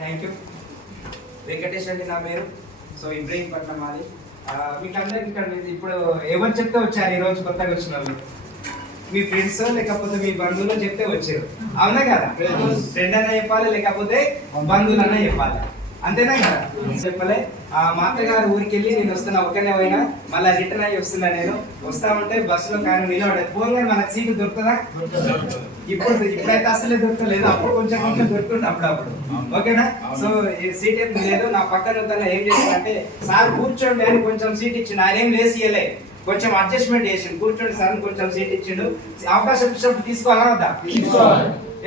Thank you. Venkatesh అండి నా పేరు. సో ఇబ్రహీంపట్నం మాది. మీకు అందరికి ఇక్కడ ఇప్పుడు ఎవరు చెప్తే వచ్చారు ఈరోజు కొత్తగా వచ్చిన వాళ్ళు? మీ ఫ్రెండ్స్ లేకపోతే మీ బంధువులు చెప్తే వచ్చారు, అవునా కదా? ఫ్రెండ్ అన్నా చెప్పాలి, లేకపోతే బంధువులు అన్నా చెప్పాలి, అంతేనా కదా? చెప్పలే. మా అత్తగారు ఊరికి వెళ్ళి నేను వస్తున్నా, ఒకనే పోయినా మళ్ళీ రిటర్న్ అయ్యి వస్తున్నా. నేను వస్తా ఉంటే బస్సులో కానీ నిలబడేది పోగానే మనకు సీటు దొరుకుతుందా? ఇప్పుడైతే అసలే దొరకలేదు, అప్పుడు కొంచెం దొరుకుతుంది అప్పుడప్పుడు, ఓకేనా? సో సీట్ ఏం లేదు. నా పక్కన తన ఏం చేసిందంటే, సార్ కూర్చోండి అని కొంచెం సీట్ ఇచ్చిండు. ఆయన ఏం లేసి ఇయ్యలే, కొంచెం అడ్జస్ట్మెంట్ చేసిండు. కూర్చోండి సార్ కొంచెం సీట్ ఇచ్చిండు. అవకాశం ఇచ్చినప్పుడు తీసుకోవాలా వద్దా?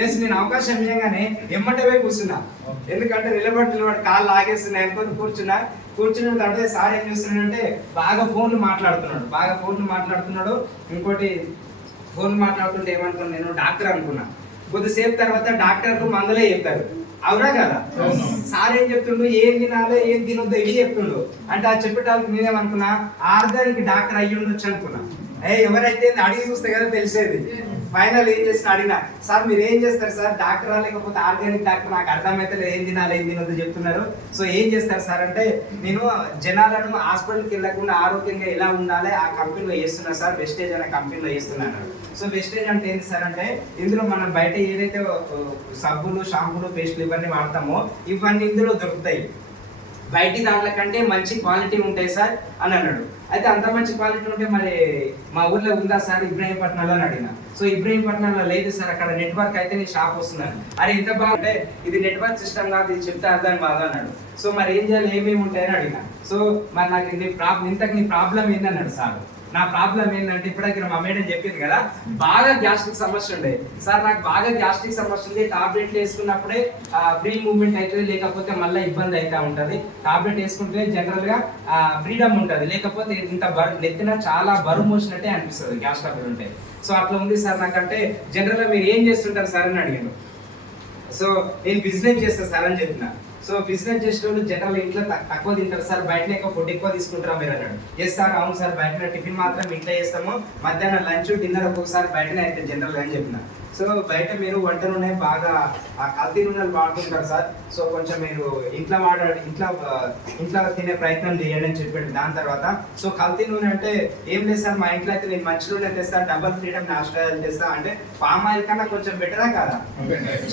ఎస్. నేను అవకాశం ఇవ్వగానే ఎమ్మటే పోయి కూర్చున్నా, ఎందుకంటే నిలబడి కాళ్ళు లాగేస్తున్నాయి అనుకొని కూర్చున్న తర్వాత సార్ ఏం చేస్తున్నాడంటే బాగా ఫోన్లు మాట్లాడుతున్నాడు. ఇంకోటి ఫోన్ మాట్లాడుతుంటే ఏమనుకున్నాను, నేను డాక్టర్ అనుకున్నా. కొద్దిసేపు తర్వాత డాక్టర్లు మందులే చెప్తారు, అవునా కదా? సార్ ఏం చెప్తుండు, ఏం తినాలి ఏం తినొద్దు ఇవి చెప్తుండు. అంటే అది చెప్పేటానికి నేనేమనుకున్నా, ఆర్గానిక్ డాక్టర్ అయ్యి ఉండొచ్చు అనుకున్నా. ఎవరైతే అడిగి చూస్తే కదా తెలిసేది. ఫైనల్ ఏం చేసిన అడిగినా, సార్ మీరు ఏం చేస్తారు సార్, డాక్టరా లేకపోతే ఆర్గానిక్ డాక్టర్? నాకు అర్థమైతే ఏం తినాలి ఏం తినొద్దు చెప్తున్నారు. సో ఏం చేస్తారు సార్ అంటే, నేను జనాలను హాస్పిటల్కి వెళ్ళకుండా ఆరోగ్యంగా ఎలా ఉండాలి ఆ కంపెనీలో చేస్తున్నా సార్, వెస్టేజ్ అనే కంపెనీలో చేస్తున్నాను. సో వెస్టేజ్ అంటే ఏంటి సార్ అంటే, ఇందులో మనం బయట ఏదైతే సబ్బులు షాంపూలు పేస్టులు ఇవన్నీ వాడతామో ఇవన్నీ ఇందులో దొరుకుతాయి. బయటి దాంట్లో కంటే మంచి క్వాలిటీ ఉంటాయి సార్ అని అన్నాడు. అయితే అంత మంచి క్వాలిటీ ఉంటే మరి మా ఊర్లో ఉందా సార్ ఇబ్రహీంపట్నంలో అని అడిగిన. సో ఇబ్రహీంపట్నంలో లేదు సార్, అక్కడ నెట్వర్క్ అయితే నేను షాప్ వస్తున్నాను. అరే ఇంత బాగుంటే ఇది నెట్వర్క్ సిస్టమ్ కాదు, ఇది చెప్తే అర్థం కాదు అన్నాడు. సో మరి ఏం చేయాలి, ఏమేమి ఉంటాయని అడిగిన. సో మరి నాకు నీ ప్రాబ్లం ఏందన్నాడు సార్. నా ప్రాబ్లం ఏంటంటే, ఇప్పటికి మా మేడం చెప్పింది కదా, బాగా గ్యాస్ట్రిక్ సమస్య ఉండే సార్. నాకు బాగా గ్యాస్ట్రిక్ సమస్య ఉంది, టాబ్లెట్లు వేసుకున్నప్పుడే ఫ్రీ మూవ్మెంట్ అవుతుంది, లేకపోతే మళ్ళీ ఇబ్బంది అవుతూ ఉంటుంది. టాబ్లెట్ వేసుకుంటే జనరల్ గా ఫ్రీడమ్ ఉంటుంది, లేకపోతే ఇంత నెత్తిన చాలా బరువు మోసినట్టే అనిపిస్తుంది గ్యాస్ ట్రబుల్ ఉంటే. సో అట్లా ఉంది సార్ నాకంటే. జనరల్ గా మీరు ఏం చేస్తుంటారు సార్ అని అడిగాను. సో నేను బిజినెస్ చేస్తాను సార్ అని చెప్పిన. సో బిజినెస్ చేసే వాళ్ళు జనరల్ ఇంట్లో తక్కువ తింటారు సార్, బయట ఫుడ్ ఎక్కువ తీసుకుంటారా మీరు అన్నాడు. ఎస్ సార్, అవును సార్, బయట టిఫిన్ మాత్రం ఇంట్లో చేస్తాము, మధ్యాహ్నం లంచ్ డిన్నర్ ఒక్కొక్కసారి బయటనే అయితే జనరల్ అని చెప్పిన. సో బయట మీరు వంట నూనె బాగా కల్తీ నూనెలు వాడుతుంటారు సార్. సో కొంచెం మీరు ఇంట్లో తినే ప్రయత్నం చేయండి అని చెప్పాడు. దాని తర్వాత సో కల్తీ నూనె అంటే ఏం లేదు సార్, మా ఇంట్లో అయితే నేను మంచి నూనె తెస్తాను, డబల్ ఫ్రీడమ్ నాచురల్ తెస్తా అంటే పామ్ ఆయిల్ కన్నా కొంచెం బెటరా కదా?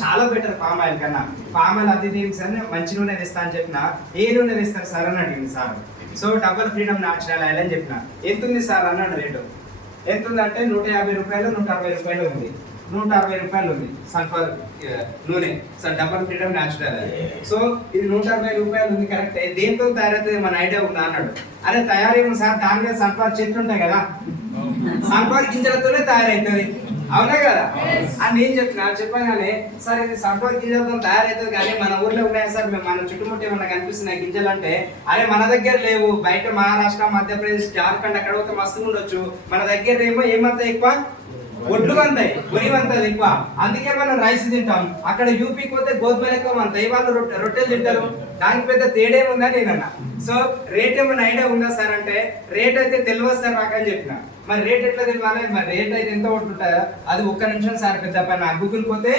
చాలా బెటర్ పామ్ ఆయిల్ కన్నా. పామ్ ఆయిల్ అది దేని సార్, మంచి నూనె తెస్తా అని చెప్పిన. ఏ నూనె తెస్తారు సార్ అని అడిగింది sir. So double freedom natural oil అని చెప్పిన. ఎంత ఉంది సార్ అన్నాడు రేటు. ఎంత ఉందంటే 150 రూపాయలు 160 రూపాయలు ఉంది. 160 రూపాయలు ఉంది సన్ఫ్లవర్ నూనె sir, double freedom natural. So ఇది 160 రూపాయలు ఉంది, కరెక్ట్. దేంతో తయారైతుంది మన ఐడియా ఉందా అన్నాడు. అరే తయారైన సార్, దాని మీద సన్ఫ్లవర్ చెట్లు ఉంటాయి కదా, సన్ఫ్లవర్ గింజలతోనే తయారవుతుంది, అవునా కదా అని నేను చెప్పగానే సార్ ఇది సన్ఫ్లవర్ గింజలతో తయారవుతుంది కానీ మన ఊర్లో ఉన్నాయా సార్, మన చుట్టుముట్టు ఏమన్నా కనిపిస్తున్నాయి గింజలు అంటే, అరే మన దగ్గర లేవు, బయట మహారాష్ట్ర మధ్యప్రదేశ్ జార్ఖండ్ అక్కడ పోతే మస్తు ఉండొచ్చు, మన దగ్గర ఏమో ఏమంతా ఎక్కువ ఒడ్లు వంతాయి, వరి వంతది ఎక్కువ, అందుకే మనం రైస్ తింటాం. అక్కడ యూపీకి పోతే గోధుమలు ఎక్కువ వంతాయి, వాళ్ళు రొట్టెలు తింటారు, దానికి పెద్ద తేడేముందా నేనన్నా. సో రేట్ ఏమైనా ఐడియా ఉందా సార్ అంటే, రేట్ అయితే తెలియదు సార్ నాకని చెప్పిన. మరి రేట్ ఎట్లా తెలియాలి, మరి రేట్ అయితే ఎంత ఉంటుంటుందా, అది ఒక్క నిమిషం సార్ పెద్ద పైన గూగుల్ పోతే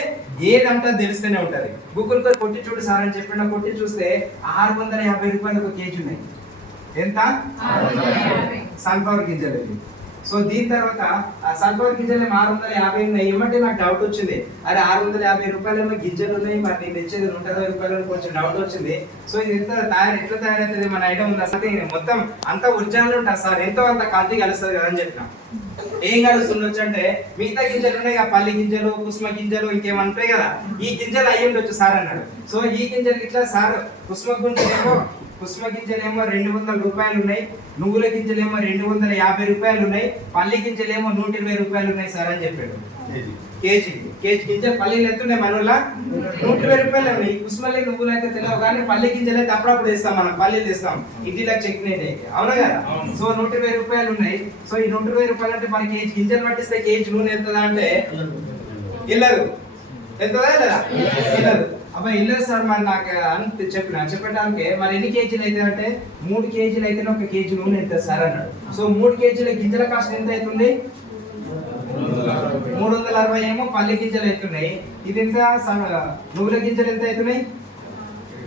ఏదంటా తెలుస్తూనే ఉంటుంది. గూగుల్ తో కొట్టి చూడు సార్ అని చెప్పిన. కొట్టి చూస్తే 650 రూపాయలు ఒక కేజీ ఉన్నాయి. ఎంత? సన్ఫ్లవర్ గింజలు. సో దీని తర్వాత సన్ఫ్లవర్ గింజలు 650 ఉన్నాయి. ఏమంటే నాకు డౌట్ వచ్చింది, అరే 650 రూపాయలు గింజలు ఉన్నాయి, మరి నేను తెచ్చేది 120 రూపాయలు, కొంచెం డౌట్ వచ్చింది. సో ఇది ఎట్లా తయారవుతుంది మన ఐడియా ఉందా సార్? మొత్తం అంతా ఒరిజినల్ ఉంటుంది సార్, ఎంతో అంత కల్తీ కలుస్తుంది కదా అని చెప్పిన. ఏం కలుస్తుండొచ్చు అంటే, మిగతా గింజలు ఉన్నాయి కదా, పల్లి గింజలు కుసుమ గింజలు ఇంకేమంటాయి కదా, ఈ గింజలు అయ్యి ఉండొచ్చు సార్ అన్నాడు. సో ఈ గింజలు ఇట్లా సార్, కుసుమ గింజలేమో 200 రూపాయలు ఉన్నాయి, నువ్వుల గింజలేమో 250 రూపాయలు ఉన్నాయి, పల్లి గింజలేమో 120 రూపాయలు ఉన్నాయి సార్ అని చెప్పాడు. కేజీ గింజలు పల్లీలు ఎత్తున్నాయి మన వల్ల 120 రూపాయలు ఉన్నాయి. కుసుమలే నువ్వులు అయితే తెలియవు కానీ పల్లి గింజలు అయితే అప్పుడప్పుడు వేస్తాం, మనం పల్లీలు తెస్తాం ఇడ్లీలో చట్నీ, అవునా కదా? సో 120 రూపాయలు ఉన్నాయి. సో ఈ 120 రూపాయలు అంటే మన కేజీ గింజలు పట్టిస్తే కేజీ నూనె వెళ్తుందా అంటే వెళ్ళదు. వెళ్తుందా లేదా? వెళ్ళదు. అబ్బాయి వెళ్ళదు సార్. మరి నాకు అని చెప్పడానికి మరి ఎన్ని కేజీలు అయితే అంటే 3 కేజీలు అయితే 1 కేజీ నూనె వెళ్తుంది సార్ అన్నాడు. సో 3 కేజీల గింజల కాస్ట్ ఎంత అవుతుంది? 360 ఏమో పల్లి గింజలు అవుతున్నాయి. ఇది ఎంత? నువ్వుల గింజలు ఎంత అవుతున్నాయి?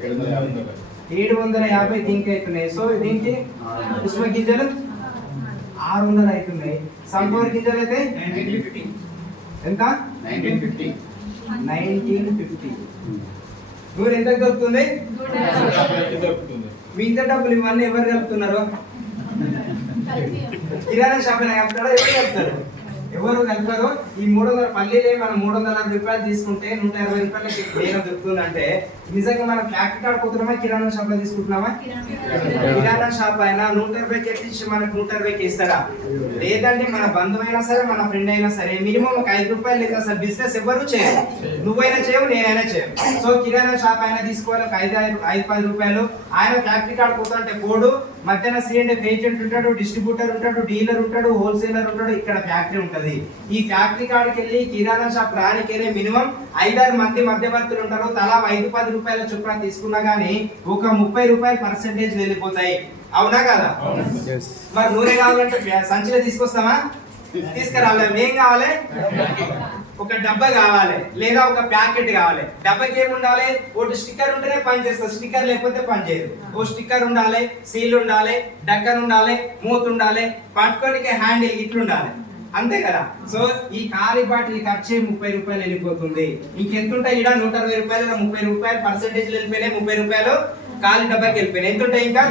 750 దీనికి అవుతున్నాయి. సో దీనికి పుష్ప గింజలు 600 అవుతున్నాయి. సన్ఫ్లవర్ గింజలు అయితే ఎంత 1950. నూనె ఎంత దొరుకుతుంది? మిగతా డబ్బులు ఇవన్నీ ఎవరు కలుపుతున్నారు? కిరాణా షాప్ కలుపుతారో ఎవరు కలుపుతారు? ఎవరు కలపరు. ఈ 300 పల్లీలే మనం 360 రూపాయలు తీసుకుంటే 120 రూపాయలకి ఏమైనా దొరుకుతుందంటే నిజంగా మనం ఫ్యాక్టరీ కాడ పోతున్నామా కిరాణా షాప్ లో తీసుకుంటున్నామా? కిరాణా షాప్ అయినా 120కి ఎత్తిచ్చి మనకు 120కి ఇస్తాడా? లేదంటే మన బంధువైనా సరే మన ఫ్రెండ్ అయినా సరే మినిమం ఒక 5 రూపాయలు లేదా అసలు బిజినెస్ ఎవరు చేయరు. నువ్వైనా చేయవు, నేనైనా చేయను. సో కిరాణా షాప్ అయినా తీసుకోవాలి ఒక 5-10 రూపాయలు. ఆయన ఫ్యాక్టరీ కాడ పోతుంటే పోడు, మధ్యాహ్నం C&F ఏజెంట్ ఉంటాడు, డిస్ట్రిబ్యూటర్ ఉంటాడు, డీలర్ ఉంటాడు, హోల్సేలర్ ఉంటాడు, ఇక్కడ ఫ్యాక్టరీ ఉంటుంది. ఈ ఫ్యాక్టరీ కాడికి వెళ్ళి కిరాణా షాప్ రానికెళ్ళి మినిమం 5-6 మంది మధ్యవర్తులు ఉంటారు. తలా 5-10 రూపాయల చొప్పున తీసుకున్నా గానీ ఒక 30 రూపాయల పర్సెంటేజ్ వెళ్ళిపోతాయి. అవునా కదా? మరి నూనె కావాలంటే సంచిలో తీసుకొస్తామా? తీసుకురాలేము. ఏం కావాలి? ఒక డబ్బా కావాలి లేదా ఒక ప్యాకెట్ కావాలి. డబ్బాకి ఏమి ఉండాలి? ఒకటి స్టిక్కర్ ఉంటేనే పని చేస్తుంది, స్టిక్కర్ లేకపోతే పని చేయదు. ఓ స్టిక్కర్ ఉండాలి, సీల్ ఉండాలి, డక్కన్ ఉండాలి, మూత ఉండాలి, పట్టుకోనికి హ్యాండిల్ ఇట్లా ఉండాలి. అంతే కదా? సో ఈ ఖాళీ బాటిల్ ఖర్చే 30 రూపాయలు వెళ్ళిపోతుంది. ఇంకెంత ఉంటాయి? ఇక్కడ 160 రూపాయలు, 30 రూపాయలు పర్సెంటేజ్ వెళ్ళిపోయినాయి, 30 రూపాయలు ఖాళీ డబ్బాకి వెళ్ళిపోయినాయి. ఎంత ఉంటాయి? ఇంకా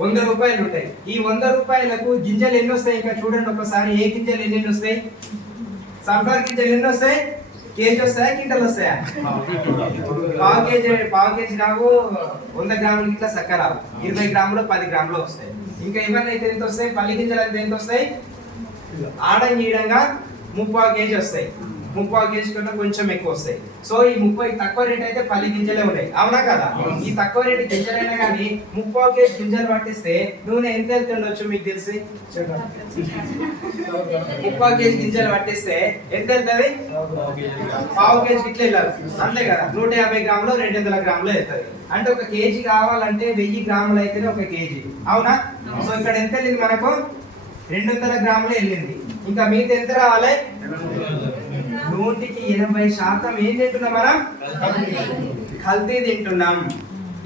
100 రూపాయలు ఉంటాయి. ఈ 100 రూపాయలకు గింజలు ఎన్ని వస్తాయి? ఇంకా చూడండి ఒకసారి. ఏ గింజలు ఎన్ని వస్తాయి? సన్ఫ్లవర్ గింజలు ఎన్ని వస్తాయి? కేజీ వస్తాయా, క్వింటల్ వస్తాయా? పావు కేజీ రావు. 100 గ్రాములు ఇట్లా సక్క రావు. 20 గ్రాములు 10 గ్రాములు వస్తాయి. ఇంకా ఇవన్నీ అయితే ఎంత వస్తాయి? పల్లి గింజలు అయితే ఎంత వస్తాయి? ఆడం ఈడంగా 30 కేజీ వస్తాయి. 30 కేజీ కన్నా కొంచెం ఎక్కువ వస్తాయి. సో ఈ 30 తక్కువ రేట్ అయితే పల్లి గింజలే ఉన్నాయి. అవునా కదా? ఈ తక్కువ రేటు గింజలైనా కానీ 30 కేజీ గింజలు పట్టిస్తే నూనె ఎంత వెళ్తుండొచ్చు మీకు తెలిసి? 30 కేజీ గింజలు పట్టిస్తే ఎంత వెళ్తుంది? పావు కేజీ ఇట్లా వెళ్ళాలి. అంతే కదా? 150 గ్రాములు 200 గ్రాములు వెళ్తుంది. అంటే ఒక కేజీ కావాలంటే 1000 గ్రాములు అయితేనే ఒక కేజీ. అవునా? సో ఇక్కడ ఎంత వెళ్ళింది మనకు? 200 గ్రాములు వెళ్ళింది. ఇంకా మీది ఎంత రావాలి? 180% ఏం తింటున్నాం మనం? కల్తీ తింటున్నాం.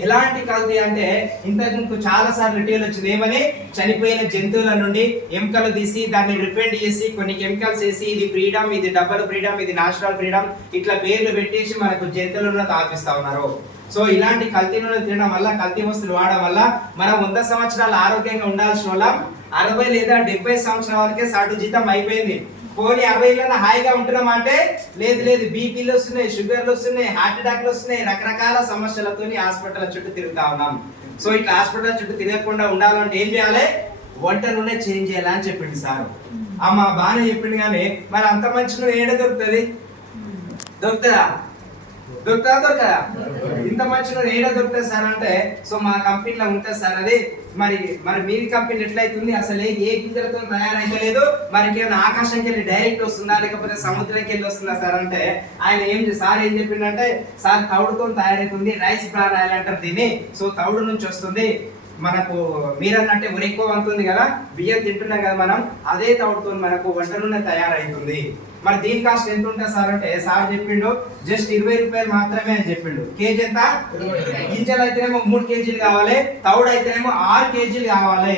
ఎలాంటి కల్తీ అంటే ఇంతకు ముందు చాలా సార్లు రిటైల్ వచ్చింది. ఏమని? చనిపోయిన జంతువుల నుండి ఎముకలు తీసి దాన్ని రిఫైండ్ చేసి కొన్ని కెమికల్స్ వేసి ఇది ఫ్రీడమ్, ఇది డబుల్ ఫ్రీడమ్, ఇది నేషనల్ ఫ్రీడమ్ ఇట్లా పేర్లు పెట్టేసి మనకు జంతువులను తాపిస్తా ఉన్నారు. సో ఇలాంటి కల్తీ నూనెలు తినడం వల్ల, కల్తీ వస్తువులు వాడడం వల్ల మనం 100 సంవత్సరాలు ఆరోగ్యంగా ఉండాల్సిన వాళ్ళం 60 లేదా 70 సంవత్సరాల వరకే సాటు జీతం అయిపోయింది. పోనీ 60 హాయిగా ఉంటున్నాం అంటే లేదు. బీపీలు వస్తున్నాయి, షుగర్లు వస్తున్నాయి, హార్ట్ అటాక్లు వస్తున్నాయి, రకరకాల సమస్యలతో హాస్పిటల్ చుట్టూ తిరుగుతా ఉన్నాం. సో ఇట్లా హాస్పిటల్ చుట్టూ తిరగకుండా ఉండాలంటే ఏం చేయాలి? వంట నూనె చేంజ్ చేయాలని చెప్పింది సార్. అమ్మ బాగానే చెప్పింది కానీ మరి అంత మంచి నూనె ఏడ దొరుకుతుంది? దొరుకుతుందా? దొరకదా? ఇంత మంచి నూనె ఏడ దొరుకుతుంది సార్ అంటే సో మా కంపెనీలో ఉంటుంది సార్. అది మరి మీ కంపెనీ ఎట్లయితుంది? అసలు ఏ గింజలతో తయారైతలేదు, మరి ఏమైనా ఆకాశంకి వెళ్ళి డైరెక్ట్ వస్తుందా లేకపోతే సముద్రంకి వెళ్ళి వస్తుందా సార్ అంటే ఆయన సార్ ఏం చెప్పిండంటే సార్ తౌడుతో తయారైతుంది, రైస్ బ్రాన్ ఆయిల్ అంటారు దీన్ని. సో తౌడు నుంచి వస్తుంది. మనకు మీరన్నట్టే ఉరి ఎక్కువ అవుతుంది కదా, బియ్యం తింటున్నాం కదా మనం, అదే తౌడుతో మనకు వంట నూనె తయారైతుంది. మరి దీని కాస్ట్ ఎంత ఉంటుంది సార్ అంటే సార్ చెప్పిండు జస్ట్ 20 రూపాయలు మాత్రమే అని చెప్పిండు. కేజీ ఎంత? గింజలు అయితేనేమో 3 కేజీలు కావాలి, తౌడు అయితేనేమో 6 కేజీలు కావాలి.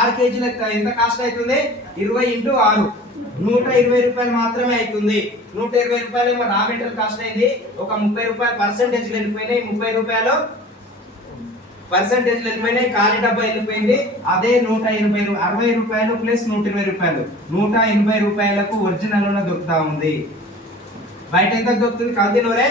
6 కేజీలకు ఎంత కాస్ట్ అవుతుంది? 20 × 6 120 రూపాయలు మాత్రమే అవుతుంది. 120 రూపాయలు ఏమో రా మెటీరియల్ కాస్ట్ అయింది. ఒక 30 రూపాయలు పర్సెంటేజ్ వెళ్ళిపోయినాయి. 30 రూపాయలు పర్సెంటేజ్ వెళ్ళిపోయినాయి, ఖాళీ డబ్బా వెళ్ళిపోయింది. అదే 60 రూపాయలు ప్లస్ 120 రూపాయలు 180 రూపాయలకు ఒరిజినల్ నూనె దొరుకుతా ఉంది. బయట ఎంత దొరుకుతుంది? కల్తీ నూనె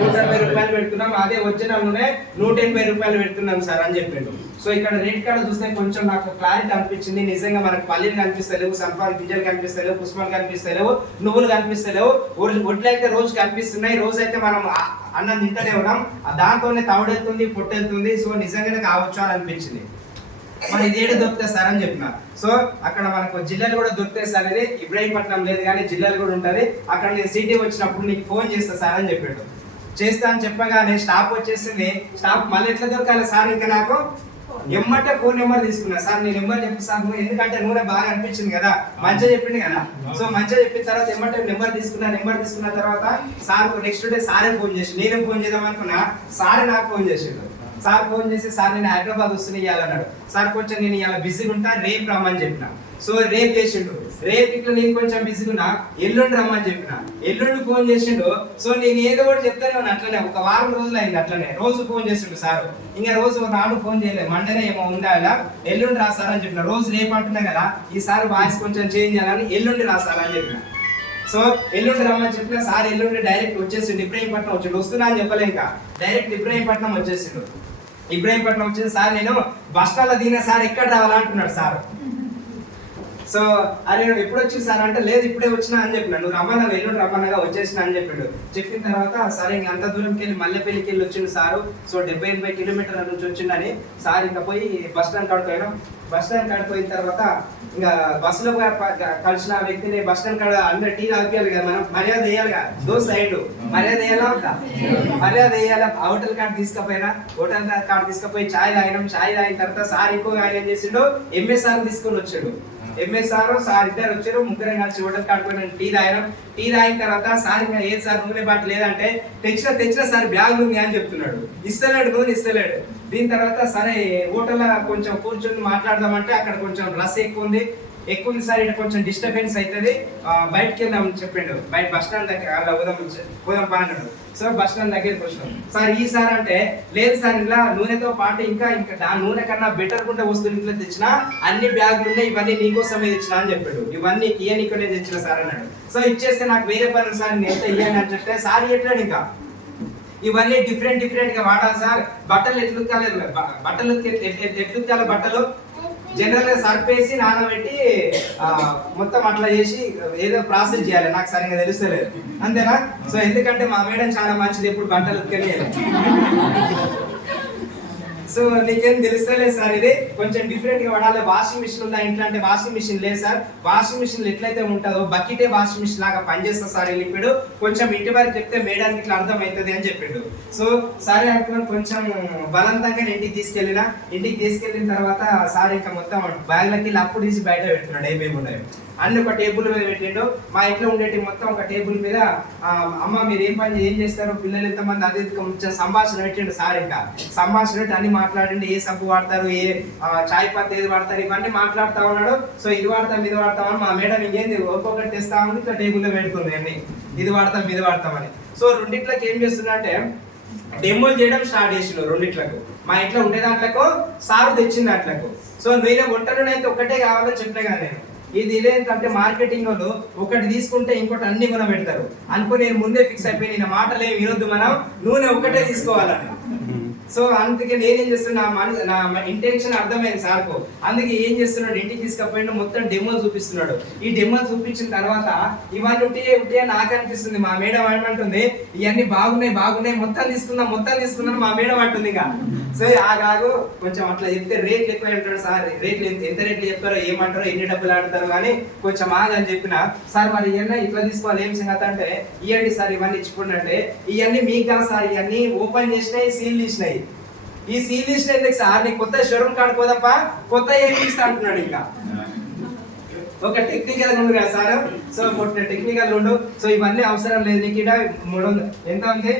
170 రూపాయలు పెడుతున్నాం, అదే ఒరిజినల్ నూనె 180 రూపాయలు పెడుతున్నాం సార్ అని చెప్పిండు. సో ఇక్కడ రేట్ కార్డు చూస్తే కొంచెం నాకు క్లారిటీ అనిపించింది. నిజంగా మనకు పల్లీలు కనిపిస్తలేవు, సన్ఫ్లవర్ గింజలు కనిపిస్తలేవు, పుష్పాలు కనిపిస్తలేవు, నువ్వులు కనిపిస్తలేవు, ఒడ్లు అయితే రోజు కనిపిస్తున్నాయి. రోజు అయితే మనం అన్నం తింటూనే ఉన్నాం, దాంతోనే తౌడెళ్తుంది, పొట్టెళ్తుంది. సో నిజంగానే కావచ్చు అని అనిపించింది. మరి ఇది ఏడు దొరుకుతాయి సార్ అని చెప్పిన. సో అక్కడ మనకు జిల్లాలు కూడా దొరుకుతాయి సార్. ఇది ఇబ్రాహీంపట్నం లేదు కానీ జిల్లాలు కూడా ఉంటుంది. అక్కడ నేను సిటీ వచ్చినప్పుడు నీకు ఫోన్ చేస్తా సార్ అని చెప్పాడు. చేస్తా అని చెప్పగానే స్టాప్ వచ్చేసింది. స్టాప్ మళ్ళీ ఎట్లా దొరకాలి సార్? ఇంకా నాకు ఎమ్మటే ఫోన్ నెంబర్ తీసుకున్నా. సార్ నేను నెంబర్ చెప్పు సార్, ఎందుకంటే నూనె బాగా అనిపించింది కదా, మంచిగా చెప్పింది కదా. సో మంచిగా చెప్పిన తర్వాత ఎమ్మటే నెంబర్ తీసుకున్న తర్వాత సార్ నెక్స్ట్ డే సారే ఫోన్ చేసి, నేనే ఫోన్ చేద్దాం అనుకున్నా, సారే నాకు ఫోన్ చేసిండు. సార్ ఫోన్ చేసి, సార్ నేను హైదరాబాద్ వస్తున్నా ఇవ్వాలన్నాడు. సార్ కొంచెం నేను ఇవాళ బిజీగా ఉంటా, రేపు రమ్మని చెప్పిన. సో రేపు చేసిండు. రేపు ఇట్లా నేను కొంచెం బిజీగా ఉన్నా, ఎల్లుండి రమ్మని చెప్పిన. ఎల్లుండి ఫోన్ చేసిండు. సో నేను ఏదో ఒకటి చెప్తానే ఉన్నా. అట్లనే ఒక వారం రోజులు అయింది. అట్లనే రోజు ఫోన్ చేసిండు సార్. ఇంకా రోజు నాడు ఫోన్ చేయలేదు. మండేనే ఏమో ఉండాలా, ఎల్లుండి రాసారని చెప్పిన. రోజు రేపు అంటున్నా కదా, ఈసారి వాయిస్ కొంచెం చేంజ్ చేయాలని ఎల్లుండి రాసారని చెప్పిన. సో ఎల్లుండి రమ్మని చెప్పిన. సార్ ఎల్లుండి డైరెక్ట్ వచ్చేసిండు, ఇబ్రహీంపట్నం వచ్చాడు. వస్తున్నా అని చెప్పలే, ఇంకా డైరెక్ట్ ఇబ్రహీంపట్నం వచ్చేసిండు. ఇబ్రహీంపట్నం వచ్చేసి, సార్ నేను బస్ స్టాండ్లో దిగిన సార్, ఎక్కడ రావాలంటున్నాడు సార్. సో అరే ఎప్పుడు వచ్చి సార్ అంటే, లేదు ఇప్పుడే వచ్చినా అని చెప్పిన. నువ్వు రమ్మన్నగా ఎల్లుండి రమ్మన్నగా వచ్చేసిన అని చెప్పాడు. చెప్పిన తర్వాత సరే ఇంక అంత దూరంకి వెళ్ళి మల్లెపల్లికి వెళ్ళి వచ్చిండు సారు. సో 70-80 కిలోమీటర్ల నుంచి వచ్చిండని సార్ ఇంకా పోయి బస్ స్టాండ్ కాడికి పోయినాం. బస్ స్టాండ్ కాడికి పోయిన తర్వాత ఇంకా బస్సులో కలిసిన వ్యక్తిని బస్ స్టాండ్ కాడ అందరూ టీ తాగియాలి కదా, మనం మర్యాద వేయాలి కదా. దోస్త్ అయ్యిండు, మర్యాద వేయాలా ఉంటా, మర్యాద వేయాలా. హోటల్ కార్డు తీసుకుపోయినా, హోటల్ కార్డు తీసుకుపోయి ఛాయ్ తాగినాం. ఛాయ్ తాగిన తర్వాత సార్ ఇంకొక ఆయన ఏం చేసిండు, ఎంఎస్ఆర్ తీసుకొని వచ్చాడు. ఎంఎస్ఆర్ సార్ ఇద్దరు వచ్చారు, ముగ్గురం కలిసి హోటల్ కాడిపోయినా టీ తాగినాం. టీ తాగిన తర్వాత సార్ ఇంకా ఏది సార్ నూనె బాటిల్ లేదంటే, తెచ్చిన సార్ బ్యాగ్ ఉంది అని చెప్తున్నాడు. ఇస్తలేడు, నూనె ఇస్తలేడు. దీని తర్వాత సరే హోటల్ కొంచెం కూర్చొని మాట్లాడదామంటే అక్కడ కొంచెం రష్ ఎక్కువ ఉంది సార్, ఇక్కడ కొంచెం డిస్టర్బెన్స్ అవుతుంది, బయటకి వెళ్దాం చెప్పిండు. బయట బస్ స్టాండ్ దగ్గర అలా ఉదయం అన్నాడు. సో బస్ స్టాండ్ దగ్గరికి వచ్చినాం. సార్ ఈ సార్ అంటే, లేదు సార్ ఇలా నూనెతో పాటు ఇంకా నూనె కన్నా బెటర్ కుంటే వస్తువులు ఇంట్లో తెచ్చిన, అన్ని బ్యాగులు ఉన్నాయి, ఇవన్నీ నీకోసమే తెచ్చిన అని చెప్పాడు. ఇవన్నీ ఇయనికనే తెచ్చిన సార్ అన్నాడు. సో ఇచ్చేస్తే నాకు వేరే పని సార్, నేను ఎంత ఇయ్యాను అని చెప్తే సార్ ఇయ్యట్లేడు. ఇంకా ఇవన్నీ డిఫరెంట్ గా వాడాలి సార్. బట్టలు ఎట్లుక్కాలి బట్టలు జనరల్ గా సర్పేసి నానబెట్టి మొత్తం అట్లా చేసి ఏదో ప్రాసెస్ చేయాలి, నాకు సరిగ్గా తెలుస్తలేదు అంతేనా. సో ఎందుకంటే మా మేడం చాలా మంచిది, ఎప్పుడు బట్టలు ఉత్కనే. సో నీకేం తెలుస్తలేదు సార్, ఇది కొంచెం డిఫరెంట్ గా వాడాలి. వాషింగ్ మిషన్ ఉందా ఇంట్లో అంటే, వాషింగ్ మిషన్ లేదు సార్. వాషింగ్ మిషన్ ఎట్లయితే ఉంటుందో బకెటే వాషింగ్ మిషన్ లాగా పనిచేస్తా సార్ అని చెప్పాడు. కొంచెం ఇంటి వరకు చెప్తే మేడానికి ఇట్లా అర్థం అవుతుంది అని చెప్పిండు. సో సరే అనుకున్నాను, కొంచెం బలవంతంగా ఇంటికి తీసుకెళ్ళిన తర్వాత సార్ ఇంకా మొత్తం బ్యాగ్లకి అప్పుడు తీసి బయట పెడుతున్నాడు ఏమేమి ఉన్నాయో అన్ని. ఒక టేబుల్ మీద పెట్టిండు. మా ఇంట్లో ఉండేటి మొత్తం ఒక టేబుల్ మీద, అమ్మ మీరు ఏం చేస్తారు, పిల్లలు ఎంతమంది, అది కొంచెం సంభాషణ పెట్టిండు సార్. ఇంకా సంభాషణ పెట్టి అన్ని మాట్లాడండి, ఏ సబ్బు వాడతారు, ఏ చాయ్ పత్తి ఏది వాడతారు, ఇవన్నీ మాట్లాడుతూ ఉన్నాడు. సో ఇది వాడతామని మా మేడం ఇంకేంది ఒక్కొక్కటి తెస్తామని ఇట్లా టేబుల్లో పెడుతుంది అన్ని, ఇది వాడతామని. సో రెండిట్లకి ఏం చేస్తున్నా అంటే, డెమోలు చేయడం స్టార్ట్ చేసిండు రెండిట్లకు. మా ఇంట్లో ఉండే దాంట్లకు, సారు తెచ్చిన దాంట్లకు. సో నేను వంటలు అయితే ఒకటే కావాలని చెప్పినా కదా నేను. ఇది ఇదేంటంటే మార్కెటింగ్ వాళ్ళు ఒకటి తీసుకుంటే ఇంకోటి అన్ని మనం పెడతారు అనుకో. నేను ముందే ఫిక్స్ అయిపోయి, నేను మాటలు ఏమి వినొద్దు, మనం నూనె ఒకటే తీసుకోవాలని. సో అందుకే నేనేం చేస్తున్నా, నా ఇంటెన్షన్ అర్థమైంది సార్కు. అందుకే ఏం చేస్తున్నాడు, ఇంటికి తీసుకపోయిండు, మొత్తం డెమో చూపిస్తున్నాడు. ఈ డెమో చూపించిన తర్వాత ఇవన్నీ ఉట్టిగా నాకు అనిపిస్తుంది. మా మేడం ఏమంటుంది, ఇవన్నీ బాగున్నాయి మొత్తం తీసుకుందాం మా మేడం అంటుంది. ఇంకా సో ఆగాగు కొంచెం అట్లా చెప్తే రేట్లు ఎక్కువ ఉంటాడు సార్, రేట్లు ఎంత రేట్లు చెప్తారో ఏమంటారో ఎన్ని డబ్బులు ఆడతారో కానీ కొంచెం ఆగని చెప్పిన. సార్ మరి ఇవన్నీ ఇట్లా తీసుకోవాలి ఏం సంగతి అంటే, ఇవ్వండి సార్ ఇవన్నీ ఇచ్చుకోండి అంటే, ఇవన్నీ మీకు కదా సార్, ఇవన్నీ ఓపెన్ చేసినాయి, సీల్ తీసినాయి. ఈ సీల్ తీసిన ఎందుకు సార్, నీకు కొత్త షోరూమ్ కాడుకోదప్ప, కొత్త ఏం తీస్తా అంటున్నాడు. ఇంకా ఒక టెక్నికల్ ఉండు కదా సార్. సో టెక్నికల్ ఉండు. సో ఇవన్నీ అవసరం లేదు నీకు. ఇక్కడ 300 ఎంత ఉంది,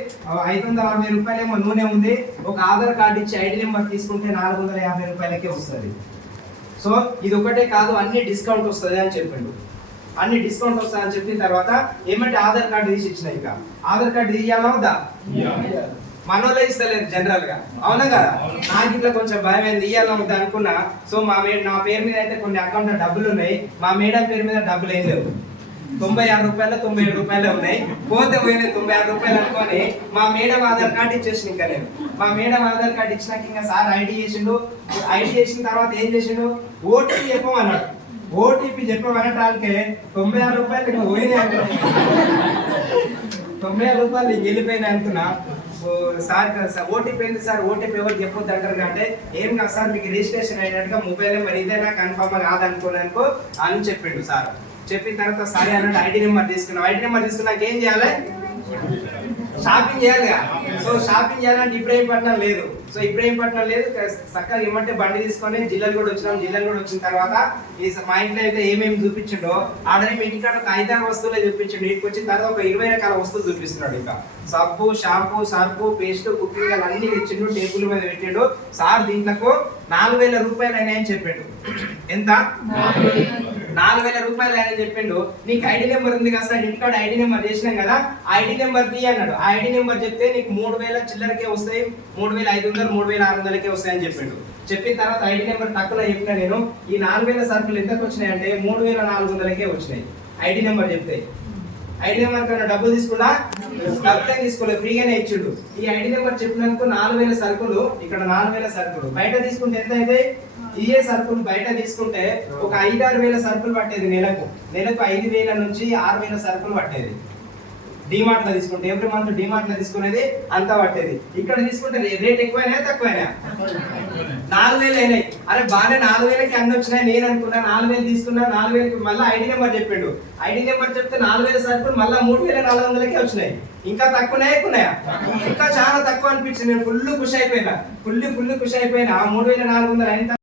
560 రూపాయలేమో నూనె ఉంది. ఒక ఆధార్ కార్డు ఇచ్చి ఐడి నెంబర్ తీసుకుంటే 450 రూపాయలకే వస్తుంది. సో ఇది ఒకటే కాదు, అన్ని డిస్కౌంట్ వస్తుంది అని చెప్పిండు. అన్ని డిస్కౌంట్ వస్తుంది అని చెప్పిన తర్వాత ఏమంటే ఆధార్ కార్డు తీసి ఇచ్చిన. ఇక ఆధార్ కార్డు తీయాలా వద్దా, మనోళ్ళే ఇస్తలేదు జనరల్ గా, అవునా కదా. నాకు ఇట్లా కొంచెం భయం అయింది, ఇయ్యాలనుకుంది అనుకున్నా. సో నా పేరు మీద అయితే కొన్ని అకౌంట్ డబ్బులు ఉన్నాయి, మా మేడం పేరు మీద డబ్బులు ఏం లేవు. 96 రూపాయలు 97 రూపాయలు ఉన్నాయి, పోతే పోయినాయి 96 రూపాయలు అనుకొని మా మేడం ఆధార్ కార్డు ఇచ్చేసిన. ఇంకా నేను మా మేడం ఆధార్ కార్డు ఇచ్చినాక ఇంకా సార్ ఐడి చేసిండు. ఐడి చేసిన తర్వాత ఏం చేసిండు, ఓటీపీ చెప్పమన్నాడు. ఓటీపీ చెప్పమనటానికే 96 రూపాయలు ఇంకా పోయినాయి అనుకున్నా. 96 రూపాయలు ఇంక వెళ్ళిపోయినాయి అనుకున్నా. సార్ ఓటీపీ ఏంది సార్, ఓటీపీ ఎవరు చెప్పొద్దు అంటారు అంటే, ఏం కాదు సార్ మీకు రిజిస్ట్రేషన్ అయినట్టుగా మొబైల్ నెంబర్ ఇదేనా కన్ఫర్మ్ కాదనుకోనుకో అని చెప్పిండు సార్. చెప్పిన తర్వాత సరే అన్నాడు. ఐడి నెంబర్ తీసుకున్నాం. ఐడి నెంబర్ తీసుకున్నాక ఏం చేయాలి, షాపింగ్ చేయాలిగా. సో షాపింగ్ చేయాలంటే ఇబ్రహీంపట్నం లేదు. సో ఇబ్రహీంపట్నం లేదు, చక్కగా ఏమంటే బండి తీసుకొని జిల్లాలు కూడా వచ్చినాం. జిల్లాలు కూడా వచ్చిన తర్వాత మా ఇంట్లో అయితే ఏమేమి చూపించిండో ఆల్రెడీ మీ ఇంటికాడ ఒక 5-6 వస్తువులే చూపించండు. ఇంటికి వచ్చిన తర్వాత ఒక 20 రకాల వస్తువులు చూపిస్తున్నాడు. ఇంకా సబ్బు, షాంపూ, సర్పు, పేస్ట్, కుకింగ్ అన్ని తెచ్చిండు, టేబుల్ మీద పెట్టాడు. సార్ దీంట్లో 4,000 రూపాయలు అయినాయని చెప్పాడు. ఎంత? 4,000 రూపాయలు అయినాయని చెప్పిండు. నీకు ఐడి నెంబర్ ఉంది కదా సార్, ఇంటికాడ ఐడి నెంబర్ చేసినాం కదా, ఐడి నెంబర్ తీ అన్నాడు. ఆ ఐడి నెంబర్ చెప్తే నీకు 3,000 చిల్లరకే వస్తాయి, 3,500, 3,600కే వస్తాయని చెప్పిండు. చెప్పిన తర్వాత ఐడి నెంబర్ తక్కువ చెప్పిన నేను. ఈ 4,000 సరుకులు ఎంతకు వచ్చినాయి అంటే 3,400కే వచ్చినాయి ఐడి నెంబర్ చెప్తే. ఐడి నెంబర్ కన్నా డబ్బులు తీసుకున్నా? డబ్బులే తీసుకోలేదు, ఫ్రీగానే ఇచ్చిండు. ఈ ఐడి నెంబర్ చెప్పినందుకు 4,000 సరుకులు, ఇక్కడ 4,000 సరుకులు. బయట తీసుకుంటే ఎంత అయితే ఇయే సరుకులు బయట తీసుకుంటే ఒక 5-6 వేల సరుకులు పట్టేది. నెలకు 5,000 నుంచి 6,000 సరుకులు పట్టేది. డిమార్ట్ లో తీసుకుంటే ఎవ్రీ మంత్ డిమార్ట్ లో తీసుకునేది అంతా పట్టేది. ఇక్కడ తీసుకుంటే రేట్ ఎక్కువైనా తక్కువైనా 4,000 అయినాయి. అరే బాగానే 4,000కి అన్ని వచ్చినాయి నేను అనుకున్నా. 4,000 తీసుకున్నా, 4,000కి మళ్ళీ ఐడి నెంబర్ చెప్పిండు. ఐడి నెంబర్ చెప్తే 4,000 సరుకులు మళ్ళీ 3,400కే వచ్చినాయి. ఇంకా తక్కువనే ఎక్కున్నాయా? ఇంకా చాలా తక్కువ అనిపించింది. నేను ఫుల్ ఖుషి అయిపోయినా, ఫుల్ ఖుషి అయిపోయినా. 3,400 అయిన